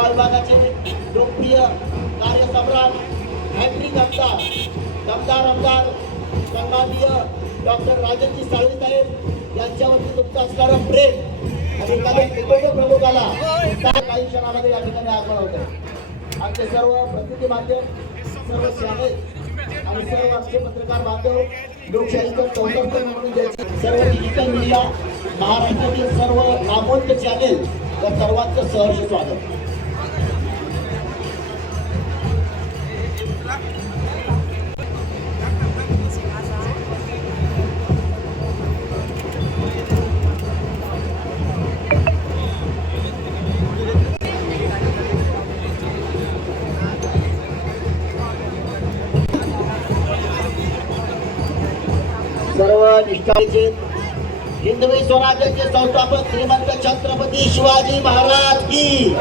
या विभागाचे लोकप्रिय कार्यसम्राट हॅट्रिक आमदार दमदार आमदार सन्माननीय डॉक्टर राजनजी साळवे साहेब यांच्यावरती तुमचं असणारं प्रेम आणि एखाद्या कुटुंब प्रमुखाला काही क्षणामध्ये या ठिकाणी आगमन होतं आमचे सर्व प्रसिद्धी माध्यम सर्व चॅनेल आणि सर्व आमचे पत्रकार बांधव लोकशाहीचं संरक्षण म्हणून ज्याची सर्व डिजिटल मीडिया महाराष्ट्रातील सर्व नामवंत चॅनेल या सर्वांचं सहर्ष स्वागत. सर्व निष्ठाचे हिंदवी स्वराज्याचे संस्थापक श्रीमंत छत्रपती शिवाजी महाराज की